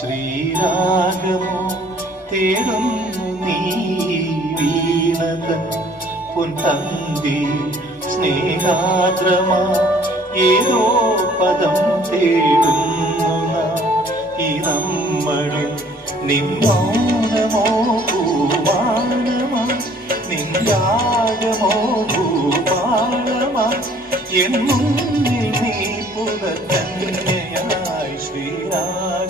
ശ്രീരാഗമോ തേടുന്നു നീ വീണതൻ പൊൻതന്തി സ്നേഹാദ്രമാ ഏതോ പദം തേടുന്നു നാം ഈ നമ്മളിൽ നിന്നോണമോ ഭൂമാനമാ നിൻരാഗമോ ഭൂപാളമാ എൻ മുന്നിൽ നീ പുലർത്തന്നെയായി ശ്രീരാഗ